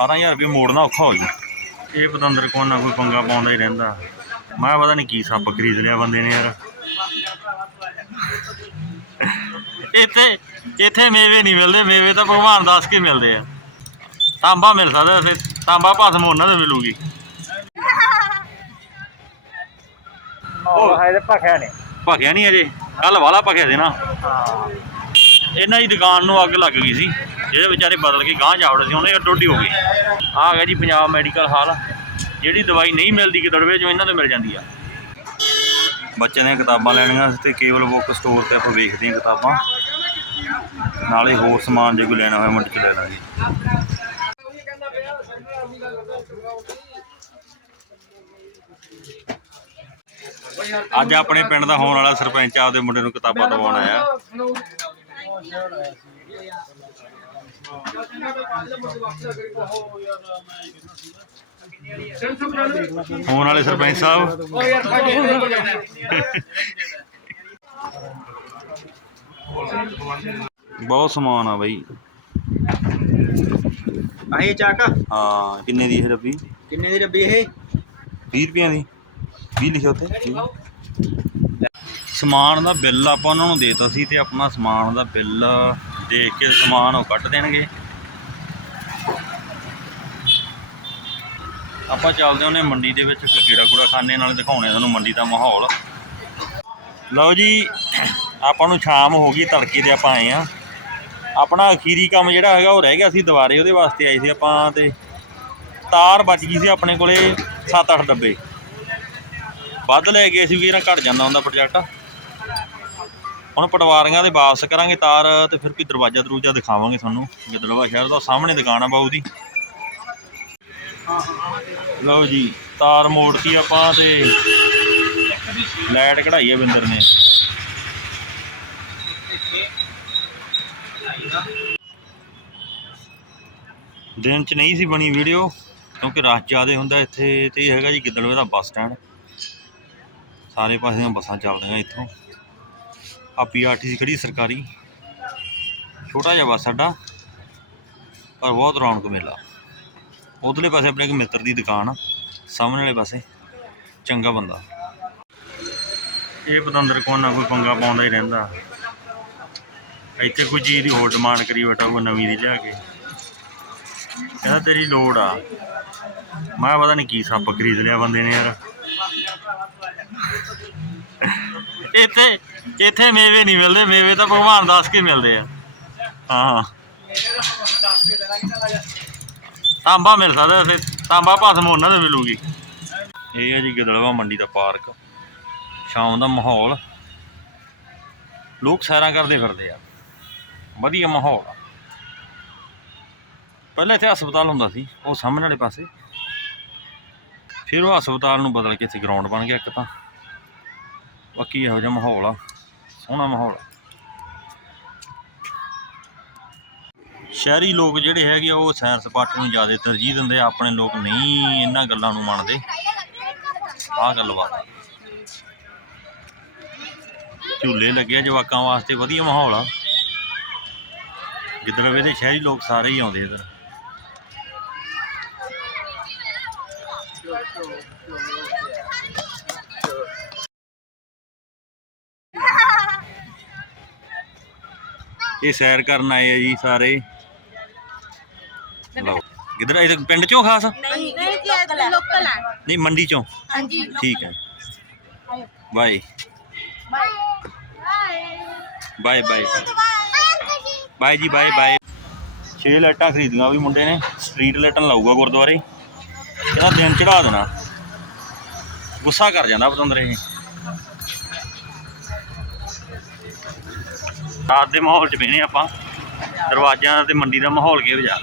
18000 ਰੁਪਏ ਮੋੜਨਾ ਔਖਾ ਹੋ ਜੂ। ਇਹ ਪਤੰਦਰ ਕੋਲ ਨਾ ਕੋਈ ਪੰਗਾ ਪਾਉਂਦਾ ਹੀ ਰਹਿੰਦਾ। ਮੈਂ ਪਤਾ ਨਹੀਂ ਕੀ ਸੱਪ ਖਰੀਦ ਲਿਆ ਬੰਦੇ ਨੇ ਯਾਰ। ਇੱਥੇ ਇੱਥੇ ਮੇਵੇ ਨਹੀਂ ਮਿਲਦੇ ਮੇਵੇ ਤਾਂ ਭਗਵਾਨ ਦੱਸ ਕੇ ਮਿਲਦੇ ਆ। ਤਾਂਬਾ ਮਿਲ ਸਕਦਾ ਇੱਥੇ ਤਾਂਬਾ ਭਸਮ ਉਹਨਾਂ ਦੇ ਮਿਲੂਗੀ। ਉਹ ਹੈ ਤੇ ਭਖਿਆ ਨਹੀਂ ਅਜੇ ਕੱਲ ਵਾਲਾ ਭਖਿਆ ਸੀ ਨਾ। ਹਾਂ। ਇਹਨਾਂ ਦੀ ਦੁਕਾਨ ਨੂੰ ਅੱਗ ਲੱਗ ਗਈ ਸੀ। ਜਿਹੜੇ ਵਿਚਾਰੇ ਬਦਲ ਕੇ ਗਾਂਹ ਜਾਵੜੇ ਸੀ, ਉਹਨੇ ਡੋਡੀ ਹੋ ਗਈ। ਆ ਗਿਆ ਜੀ ਪੰਜਾਬ ਮੈਡੀਕਲ ਹਾਲ। ਜਿਹੜੀ ਦਵਾਈ ਨਹੀਂ ਮਿਲਦੀ ਕਿਦੜਵੇ ਜੋ ਇਹਨਾਂ ਤੋਂ ਮਿਲ ਜਾਂਦੀ ਆ। ਬੱਚਿਆਂ ਦੀਆਂ ਕਿਤਾਬਾਂ ਲੈਣੀਆਂ ਤੇ ਕੇਵਲ ਬੁੱਕ ਸਟੋਰ ਤੇ ਆਪਾਂ ਵੇਖਦੇ ਹਾਂ ਕਿਤਾਬਾਂ। ਨਾਲੇ ਹੋਰ ਸਮਾਨ ਜੇ ਕੋਈ ਲੈਣਾ ਹੋਇਆ, ਮੰਡੀ ਚ ਲੈ ਲਾਂਗੇ। ਅੱਜ ਆਪਣੇ ਪਿੰਡ ਦਾ ਹੋਣ ਵਾਲਾ ਸਰਪੰਚ ਆਪਦੇ ਮੁੰਡੇ ਨੂੰ ਕਿਤਾਬਾਂ ਦਿਵਾਉਣ ਆਇਆ। ਹੋਣ ਵਾਲੇ ਸਰਪੰਚ ਸਾਹਿਬ। ਬਹੁਤ ਸਮਾਨ ਆ ਬਈ। ਆਹੀ ਚੱਕ ਹਾਂ ਕਿੰਨੇ ਦੀ ਇਹ ਰੱਬੀ? ਕਿੰਨੇ ਦੀ ਰੱਬੀ ਇਹ? 20 ਰੁਪਈਆਂ ਦੀ। 20 ਲਿਖਿਆ ਉੱਤੇ ਸਮਾਨ ਦਾ ਬਿੱਲ ਆਪਾਂ ਉਹਨਾਂ ਨੂੰ ਦੇਤਾ ਸੀ ਤੇ ਆਪਣਾ ਸਮਾਨ ਦਾ ਬਿੱਲ ਦੇਖ ਕੇ ਸਮਾਨ ਉਹ ਕੱਟ ਦੇਣਗੇ। ਆਪਾਂ ਚੱਲਦੇ ਹਾਂ ਮੰਡੀ ਦੇ ਵਿੱਚ ਕੀੜਾ ਕੂੜਾ ਖਾਣੇ ਨਾਲ ਦਿਖਾਉਣੇ ਤੁਹਾਨੂੰ ਮੰਡੀ ਦਾ ਮਾਹੌਲ। ਲਓ ਜੀ, ਆਪਾਂ ਨੂੰ ਸ਼ਾਮ ਹੋ ਗਈ, ਤੜਕੇ ਤੇ ਆਪਾਂ ਆਏ ਆ ਆਪਣਾ ਅਖੀਰੀ ਕੰਮ ਜਿਹੜਾ ਹੈਗਾ, ਉਹ ਰਹਿ ਗਿਆ ਸੀ ਦੁਬਾਰੇ, ਉਹਦੇ ਵਾਸਤੇ ਆਏ ਸੀ ਆਪਾਂ ਤੇ ਤਾਰ ਬਚ ਗਈ ਸੀ ਆਪਣੇ ਕੋਲੇ 7-8 ਡੱਬੇ। ਵੱਧ ਲੈ ਗਏ ਸੀ ਵੀ ਇਹਨਾਂ ਘਟ ਜਾਂਦਾ ਹੁੰਦਾ ਪ੍ਰੋਜੈਕਟ। ਹੁਣ ਪਟਵਾਰੀਆਂ ਦੇ ਵਾਪਸ ਕਰਾਂਗੇ ਤਾਰ ਤੇ ਫਿਰ ਵੀ ਦਰਵਾਜ਼ਾ ਦਰੂਜਾ ਦਿਖਾਵਾਂਗੇ ਤੁਹਾਨੂੰ, ਗਿੱਦੜਵਾ ਸ਼ਹਿਰ ਦਾ, ਸਾਹਮਣੇ ਦੁਕਾਨ ਆ ਬਾਊ ਦੀ। ਲਓ ਜੀ, ਤਾਰ ਮੋੜਤੀ ਆਪਾਂ ਤੇ ਲਾਈਟ ਕਢਾਈ ਹੈ ਬਿੰਦਰ ਨੇ। ਦਿਨ ਚ ਨਹੀਂ ਸੀ ਬਣੀ ਵੀਡੀਓ, ਕਿਉਂਕਿ ਰਸ਼ ਜ਼ਿਆਦੇ ਹੁੰਦਾ ਇੱਥੇ, ਤੇ ਇਹ ਹੈਗਾ ਜੀ ਗਿੱਦੜਵੇ ਦਾ ਬੱਸ ਸਟੈਂਡ। ਸਾਰੇ ਪਾਸੇ ਦੀਆਂ ਬੱਸਾਂ ਚੱਲਦੀਆਂ ਇੱਥੋਂ। ਆ ਪੀਆਰਟੀਸੀ ਖੜੀ, ਸਰਕਾਰੀ। ਛੋਟਾ ਜਿਹਾ ਬੱਸ ਸਾਡਾ, ਪਰ ਬਹੁਤ ਰੌਣਕ ਮੇਲਾ। ਉਧਰਲੇ ਪਾਸੇ ਆਪਣੇ ਇੱਕ ਮਿੱਤਰ ਦੀ ਦੁਕਾਨ ਆ ਸਾਹਮਣੇ ਵਾਲੇ ਪਾਸੇ। ਚੰਗਾ ਬੰਦਾ। ਇਹ ਪਤੰਦਰ ਕੋਲ ਨਾ ਕੋਈ ਪੰਗਾ ਪਾਉਂਦਾ ਹੀ ਰਹਿੰਦਾ। ਇੱਥੇ ਕੋਈ ਚੀਜ਼ ਦੀ ਹੋਰ ਡਿਮਾਂਡ ਕਰੀ ਬੈਠਾ, ਕੋਈ ਨਵੀਂ ਦੀ ਲਿਆ ਕੇ। ਕਹਿੰਦਾ, ਤੇਰੀ ਲੋੜ ਆ। ਮੈਂ ਪਤਾ ਨਹੀਂ ਕੀ ਸੱਪ ਖਰੀਦ ਲਿਆ ਬੰਦੇ ਨੇ ਯਾਰ। ਇੱਥੇ ਇੱਥੇ ਮੇਵੇ ਨਹੀਂ ਮਿਲਦੇ, ਮੇਵੇ ਤਾਂ ਭਗਵਾਨ ਦਾਸ ਕੇ ਮਿਲਦੇ ਆ। ਹਾਂ। ਤਾਂਬਾ ਮਿਲ ਸਕਦਾ ਇੱਥੇ, ਤਾਂਬਾ ਭਸਮ ਉਹਨਾਂ ਦੇ ਮਿਲੂਗੀ। ਇਹ ਹੈ ਜੀ ਗਿੱਦੜਵਾ ਮੰਡੀ ਦਾ ਪਾਰਕ। ਸ਼ਾਮ ਦਾ ਮਾਹੌਲ। ਲੋਕ ਸੈਰਾਂ ਕਰਦੇ ਫਿਰਦੇ ਆ। ਵਧੀਆ ਮਾਹੌਲ ਆ। ਪਹਿਲਾਂ ਇੱਥੇ ਹਸਪਤਾਲ ਹੁੰਦਾ ਸੀ, ਉਹ ਸਾਹਮਣੇ ਵਾਲੇ ਪਾਸੇ। ਫਿਰ ਉਹ ਹਸਪਤਾਲ ਨੂੰ ਬਦਲ ਕੇ ਇੱਥੇ ਗਰਾਊਂਡ ਬਣ ਗਿਆ ਇੱਕ ਤਾਂ। ਬਾਕੀ ਇਹੋ ਜਿਹਾ ਮਾਹੌਲ ਆ। ਸੋਹਣਾ ਮਾਹੌਲ। ਸ਼ਹਿਰੀ ਲੋਕ ਜਿਹੜੇ ਹੈਗੇ ਆ, ਉਹ ਸੈਰ ਸਪਾਟੇ ਨੂੰ ਜ਼ਿਆਦਾ ਤਰਜੀਹ ਦਿੰਦੇ ਆ ਆਪਣੇ ਲੋਕ ਨਹੀਂ ਇਹਨਾਂ ਗੱਲਾਂ ਨੂੰ ਮੰਨਦੇ। ਆਹ ਗੱਲਬਾਤ। ਝੂਲੇ ਲੱਗੇ ਆ ਜਵਾਕਾਂ ਵਾਸਤੇ ਵਧੀਆ ਮਾਹੌਲ ਆ। ਗਿੱਦੜਵੇ ਦੇ ਸ਼ਹਿਰੀ ਲੋਕ ਸਾਰੇ ਹੀ ਆਉਂਦੇ ਇਧਰ। ਇਹ ਸੈਰ ਕਰਨ ਆਏ ਆ ਜੀ ਸਾਰੇ। ਲਓ। ਕਿਧਰ ਇਹ ਪਿੰਡ ਚੋਂ ਖਾਸ? ਨਹੀਂ ਨਹੀਂ ਜੀ ਇਹ ਲੋਕਲ ਆ। ਨਹੀਂ ਮੰਡੀ ਚੋਂ। ਹਾਂਜੀ ਠੀਕ ਹੈ ਬਾਏ। ਬਾਏ। Bye bye. ਜੀ ਬਾਏ ਬਾਏ। ਛੇ ਲਾਈਟਾਂ ਖਰੀਦੀਆਂ ਵੀ ਮੁੰਡੇ ਨੇ। ਸਟਰੀਟ ਲਾਈਟਾਂ ਲਾਊਗਾ ਗੁਰਦੁਆਰੇ। ਕਹਿੰਦਾ ਦਿਨ ਚੜਾ ਦੇਣਾ। ਗੁੱਸਾ ਕਰ ਜਾਂਦਾ ਪਤੰਦਰ ਇਹ। ਰਾਤ ਦੇ ਮਾਹੌਲ 'ਚ ਬਹਿਨੇ ਆਪਾਂ। ਦਰਵਾਜ਼ਿਆਂ ਤੇ ਮੰਡੀ ਦਾ ਮਾਹੌਲ ਕਿਹੋ ਜਿਹਾ?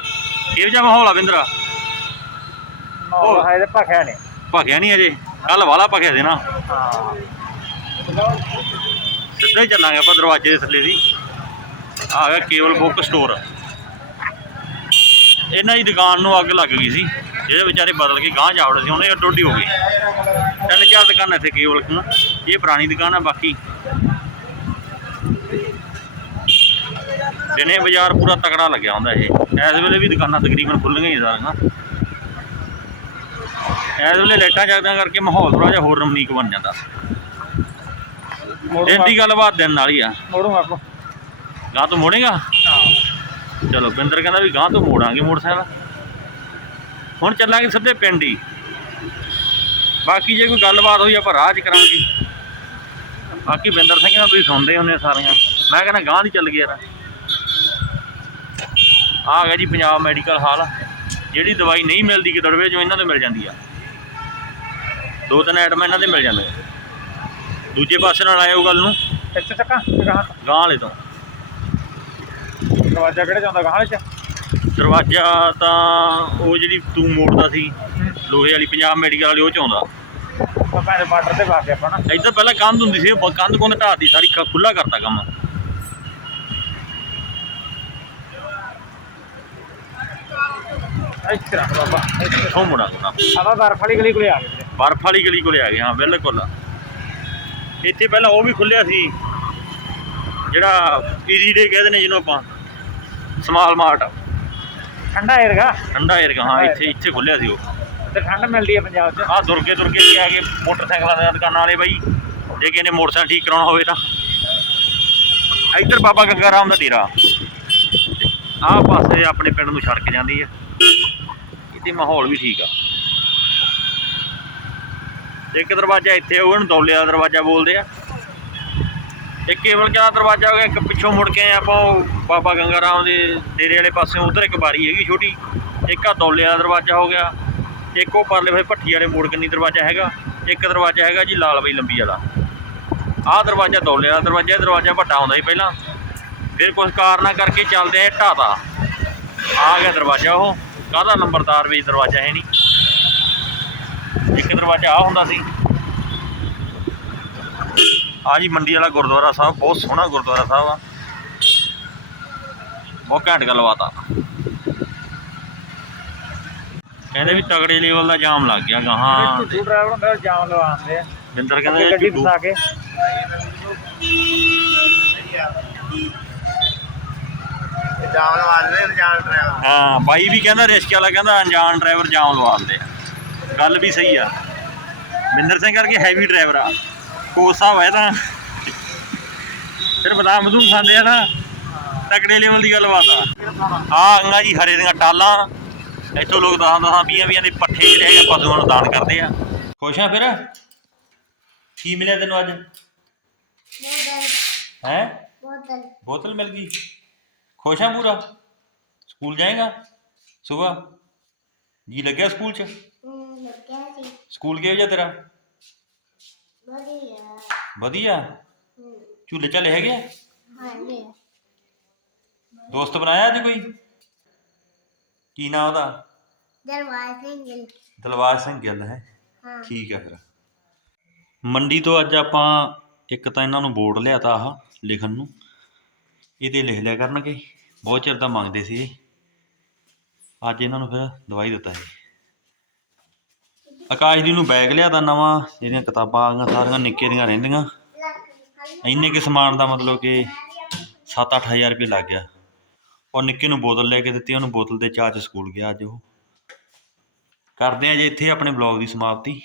ਕਿਹੋ ਜਿਹਾ ਮਾਹੌਲ ਆ ਬਿੰਦਰਾ? ਉਹ ਭਖਿਆ ਨਹੀਂ ਅਜੇ। ਕੱਲ ਵਾਲਾ ਭਖਿਆ ਸੀ ਨਾ। ਹਾਂ। ਸਿੱਧਾ ਹੀ ਚੱਲਾਂਗੇ ਆਪਾਂ ਦਰਵਾਜ਼ੇ ਦੇ ਥੱਲੇ ਦੀ। ਆ ਗਿਆ ਕੇਵਲ ਬੁੱਕ ਸਟੋਰ। ਇਹਨਾਂ ਦੀ ਦੁਕਾਨ ਨੂੰ ਅੱਗ ਲੱਗ ਗਈ ਸੀ। ਜਿਹੜੇ ਵਿਚਾਰੇ ਬਦਲ ਕੇ ਗਾਂਹ ਜਾਵੜੇ ਸੀ ਉਹਨੇ ਡੋਡੀ ਹੋ ਗਈ ਤਿੰਨ ਚਾਰ ਦੁਕਾਨਾਂ ਇੱਥੇ ਕੇਵਲ ਇਹ ਪੁਰਾਣੀ ਦੁਕਾਨ ਆ ਬਾਕੀ। ਦਿਨੇ ਬਾਜ਼ਾਰ ਪੂਰਾ ਤਕੜਾ ਲੱਗਿਆ ਹੁੰਦਾ ਇਹ। ਇਸ ਵੇਲੇ ਵੀ ਦੁਕਾਨਾਂ ਤਕਰੀਬਨ ਖੁੱਲ੍ਹੀਆਂ ਹੀ ਸਾਰੀਆਂ। ਇਸ ਵੇਲੇ ਲਾਈਟਾਂ ਜਗਦਿਆਂ ਕਰਕੇ ਮਾਹੌਲ ਥੋੜਾ ਜਿਹਾ ਹੋਰ ਰਮਣੀਕ ਬਣ ਜਾਂਦਾ। ਦਿਨ ਦੀ ਗੱਲਬਾਤ ਦਿਨ ਨਾਲ ਹੀ ਆ। ਮੋੜੂਗਾ ਕੋ ਗਾਂ ਤੋਂ ਮੋੜੇਗਾ? ਚਲੋ ਬਿੰਦਰ ਕਹਿੰਦਾ ਵੀ ਗਾਂ ਤੋਂ ਮੋੜਾਂਗੇ ਮੋਟਰਸਾਈਕਲ। ਹੁਣ ਚੱਲਾਂਗੇ ਸਿੱਧੇ ਪਿੰਡ ਹੀ। ਬਾਕੀ ਜੇ ਕੋਈ ਗੱਲਬਾਤ ਹੋਈ ਆਪਾਂ ਰਾਹ 'ਚ ਕਰਾਂਗੇ। ਬਾਕੀ ਬਿੰਦਰ ਸਿੰਘ ਨਾਲ ਤੁਸੀਂ ਸੁਣਦੇ ਹੁੰਦੇ ਸਾਰੀਆਂ। ਮੈਂ ਕਹਿੰਦਾ ਗਾਂ ਦੀ ਚੱਲ ਗਿਆ ਯਾਰ। ਆ ਗਿਆ ਜੀ ਪੰਜਾਬ ਮੈਡੀਕਲ ਹਾਲ। ਜਿਹੜੀ ਦਵਾਈ ਨਹੀਂ ਮਿਲਦੀ ਕਿਦੜਵੇ ਜੋ ਇਹਨਾਂ ਤੋਂ ਮਿਲ ਜਾਂਦੀ ਆ। ਦੋ ਤਿੰਨ ਆਈਟਮ ਇਹਨਾਂ ਦੇ ਮਿਲ ਜਾਂਦੇ। ਦੂਜੇ ਪਾਸੇ ਨਾਲ ਆਇਓ ਗੱਲ ਨੂੰ। ਇੱਥੇ ਚੱਕਾਂ ਤੇ? ਕਹਾਂ ਗਾਂ ਵਾਲੇ ਤੋਂ। ਦਰਵਾਜ਼ਾ ਕਿਹੜੇ ਜਾਂਦਾ? ਗਾਹਾਂ ਵਿੱਚ ਦਰਵਾਜ਼ਾ ਤਾਂ ਉਹ ਜਿਹੜੀ ਤੂੰ ਮੋੜਦਾ ਸੀ ਲੋਹੇ ਵਾਲੀ ਪੰਜਾਬ ਮੈਡੀਕਲ ਵਾਲੀ ਉਹ ਚ ਆਉਂਦਾ। ਆਪਾਂ ਦੇ ਬਾਰਡਰ ਤੇ ਆਪਾਂ ਨਾ। ਇੱਧਰ ਪਹਿਲਾਂ ਕੰਧ ਹੁੰਦੀ ਸੀ ਕੰਧ ਕੁੰਧ ਢਾਤੀ ਸਾਰੀ ਖੁੱਲਾ ਕਰਤਾ ਕੰਮ। ਇੱਥੇ ਰੱਖ ਬਾਬਾ ਇੱਥੇ ਇੱਥੋਂ ਮੁੜਾਂਗਾ ਆਪਾਂ ਬਰਫ ਵਾਲੀ ਗਲੀ ਕੋਲੇ ਆ ਗਏ ਵੀਰੇ। ਬਰਫ ਵਾਲੀ ਗਲੀ ਕੋਲੇ ਆ ਗਏ ਹਾਂ ਬਿਲਕੁਲ। ਇੱਥੇ ਪਹਿਲਾਂ ਉਹ ਵੀ ਖੁੱਲਿਆ ਸੀ ਜਿਹੜਾ ਈਜ਼ੀ ਡੇ ਕਹਿੰਦੇ ਨੇ ਜਿਹਨੂੰ ਆਪਾਂ ਸਮਾਲ ਮਾਰਟ। ਠੰਡਾ ਏਰਗਾ ਠੰਡਾ ਏਰੀਆ ਹਾਂ ਇੱਥੇ ਇੱਥੇ ਖੁੱਲਿਆ ਸੀ ਉਹ। ਤੇ ਠੰਡ ਮਿਲਦੀ ਹੈ ਪੰਜਾਬ 'ਚ। ਆਹ ਦੁਰਗੇ ਦੁਰਗੇ ਵੀ ਆ ਕੇ ਮੋਟਰਸਾਈਕਲਾਂ ਦੀਆਂ ਦੁਕਾਨਾਂ ਵਾਲੇ ਬਾਈ। ਜੇ ਕਿਸੇ ਨੇ ਮੋਟਰਸਾਈਕਲ ਠੀਕ ਕਰਾਉਣਾ ਹੋਵੇ ਤਾਂ। ਇੱਧਰ ਬਾਬਾ ਗੰਗਾ ਰਾਮ ਦਾ ਡੇਰਾ। ਆਹ ਪਾਸੇ ਆਪਣੇ ਪਿੰਡ ਨੂੰ ਸੜਕ ਜਾਂਦੀ ਆ ਇੱਥੇ ਮਾਹੌਲ ਵੀ ਠੀਕ ਆ। ਇੱਕ ਦਰਵਾਜ਼ਾ ਇੱਥੇ ਆ, ਉਹ ਦੌਲੇ ਦਾ ਦਰਵਾਜ਼ਾ ਬੋਲਦੇ ਆ। ਇੱਕ ਕੇਵਲ ਕਿਆ ਦਰਵਾਜ਼ਾ ਹੋ ਗਿਆ ਇੱਕ ਪਿੱਛੋਂ ਮੁੜ ਕੇ ਆਪਾਂ ਉਹ ਬਾਬਾ ਗੰਗਾ ਰਾਮ ਦੇ ਡੇਰੇ ਵਾਲੇ ਪਾਸੇ ਉਧਰ ਇੱਕ ਬਾਰੀ ਹੈਗੀ ਛੋਟੀ। ਇੱਕ ਆ ਦੌਲੇ ਦਾ ਦਰਵਾਜ਼ਾ ਹੋ ਗਿਆ। ਇੱਕ ਉਹ ਪਰਲੇ ਹੋਏ ਭੱਠੀ ਵਾਲੇ ਮੋੜ ਕੰਨੀ ਦਰਵਾਜ਼ਾ ਹੈਗਾ। ਇੱਕ ਦਰਵਾਜ਼ਾ ਹੈਗਾ ਜੀ ਲਾਲ ਬਈ ਲੰਬੀ ਵਾਲਾ। ਆਹ ਦਰਵਾਜ਼ਾ ਦੌਲੇ ਵਾਲਾ ਦਰਵਾਜ਼ਾ ਇਹ ਦਰਵਾਜ਼ਾ ਵੱਡਾ ਹੁੰਦਾ ਸੀ ਪਹਿਲਾਂ। ਫਿਰ ਕੁਝ ਕਾਰਨਾਂ ਕਰਕੇ ਚੱਲਦੇ ਆ ਢਾਤਾ ਆ ਗਿਆ ਦਰਵਾਜ਼ਾ ਉਹ। ਕਾਹਦਾ ਨੰਬਰਦਾਰ ਵੀ ਦਰਵਾਜ਼ਾ ਹੈ ਨਹੀਂ? ਇੱਕ ਦਰਵਾਜ਼ਾ ਆ ਹੁੰਦਾ ਸੀ। ਆ ਜੀ ਮੰਡੀ ਵਾਲਾ ਗੁਰਦੁਆਰਾ ਸਾਹਿਬ ਬਹੁਤ ਸੋਹਣਾ ਗੁਰਦੁਆਰਾ ਸਾਹਿਬ ਆ। ਬਹੁਤ ਘੈਂਟ ਗੱਲਬਾਤ ਆ। ਕਹਿੰਦੇ ਵੀ ਤਗੜੇ ਲੈਵਲ ਦਾ ਜਾਮ ਲੱਗ ਗਿਆ ਗਾਹਾਂ। ਝੂਠੂ ਡਰਾਈਵਰ ਹੁੰਦਾ ਉਹ ਜਾਮ ਲਵਾਉਂਦੇ ਆ। ਬਿੰਦਰ ਕਹਿੰਦੇ ਗੱਡੀ ਝੁੱਡੂ ਫਸਾ ਕੇ। ਬਾਈ ਵੀ ਕਹਿੰਦਾ ਰਿਸ਼ਕੇ ਵਾਲਾ ਕਹਿੰਦਾ ਅਣਜਾਣ ਡਰਾਈਵਰ ਜਾਮ ਲਵਾ ਦਿੰਦੇ ਗੱਲ ਵੀ ਸਹੀ ਆ। ਮਿੰਦਰ ਸਿੰਘ ਕਰਕੇ ਹੈਵੀ ਡਰਾਈਵਰ ਆ। ਕੋਚ ਸਾਹਿਬ ਤਾਂ। ਫਿਰ ਬਦਾਮ ਬਦੂਮ ਖਾਂਦੇ ਆ ਨਾ। ਤਕੜੇ ਲੈਵਲ ਦੀ ਗੱਲਬਾਤ ਆ। ਆ ਅੰਗਾ ਜੀ ਹਰੇ ਦੀਆਂ ਟਾਲਾਂ। ਇੱਥੋਂ ਲੋਕ ਦਸਾਂ ਦਸਾਂ ਪੀਆਂ ਪੀਆਂ ਦੇ ਪੱਠੇ ਜਿਹੜੇ ਹੈਗੇ ਪਸ਼ੂਆਂ ਨੂੰ ਦਾਨ ਕਰਦੇ ਆ। ਖੁਸ਼ ਆ ਫਿਰ? ਕੀ ਮਿਲਿਆ ਤੈਨੂੰ ਅੱਜ? ਹੈ? ਬੋਤਲ। ਬੋਤਲ ਮਿਲ ਗਈ? ਖੁਸ਼ ਆ ਪੂਰਾ? ਸਕੂਲ ਜਾਏਗਾ? ਸਵੇਰ ਜੀ ਲੱਗਿਆ ਸਕੂਲ ਚ? ਸਕੂਲ ਕਿਹੋ ਜਿਹਾ ਤੇਰਾ? ਵਧੀਆ। ਵਧੀਆ? ਹਮ, ਝੂਲੇ ਝਾਲੇ ਹੈਗੇ ਆ? ਹਾਂਜੀ। ਦੋਸਤ ਬਣਾਇਆ ਜੀ ਕੋਈ? ਕੀ ਨਾਂ ਉਹਦਾ? ਦਰਵਾਜ਼ੇ ਨਹੀਂ ਗਿਲ। ਦਲਵਾਰ ਸਿੰਘ ਗਿੱਲ ਹੈ। ਹਾਂ। ਠੀਕ ਹੈ ਫਿਰ। ਮੰਡੀ ਤੋਂ ਅੱਜ ਆਪਾਂ ਇੱਕ ਤਾਂ ਇਹਨਾਂ ਨੂੰ ਬੋਰਡ ਲਿਆਤਾ ਆਹ ਲਿਖਣ ਨੂੰ। ਇਹਦੇ ਲਿਖ ਲਿਆ ਕਰਨਗੇ। ਬਹੁਤ ਚਿਰ ਦਾ ਮੰਗਦੇ ਸੀ। ਇਹ ਅੱਜ ਇਹਨਾਂ ਨੂੰ ਫਿਰ ਦਵਾਈ ਦਿੱਤਾ ਜੀ ਆਕਾਸ਼ ਜੀ ਨੂੰ ਬੈਗ ਲਿਆ ਤਾਂ ਨਵਾਂ, ਜਿਹੜੀਆਂ ਕਿਤਾਬਾਂ ਆ ਗਈਆਂ, ਸਾਰੀਆਂ ਨਿੱਕੇ ਦੀਆਂ ਰਹਿੰਦੀਆਂ। ਇੰਨੇ ਕਿ ਸਮਾਨ ਦਾ ਮਤਲਬ ਕਿ 7-8000 ਰੁਪਏ ਲੱਗ ਗਿਆ। ਉਹ ਨਿੱਕੇ ਨੂੰ ਬੋਤਲ ਲੈ ਕੇ ਦਿੱਤੀ, ਉਹਨੂੰ ਬੋਤਲ ਦੇ ਚਾਹ 'ਚ ਸਕੂਲ ਗਿਆ ਅੱਜ ਉਹ। ਕਰਦੇ ਆ ਜੇ ਇੱਥੇ ਆਪਣੇ ਬਲੌਗ ਦੀ ਸਮਾਪਤੀ।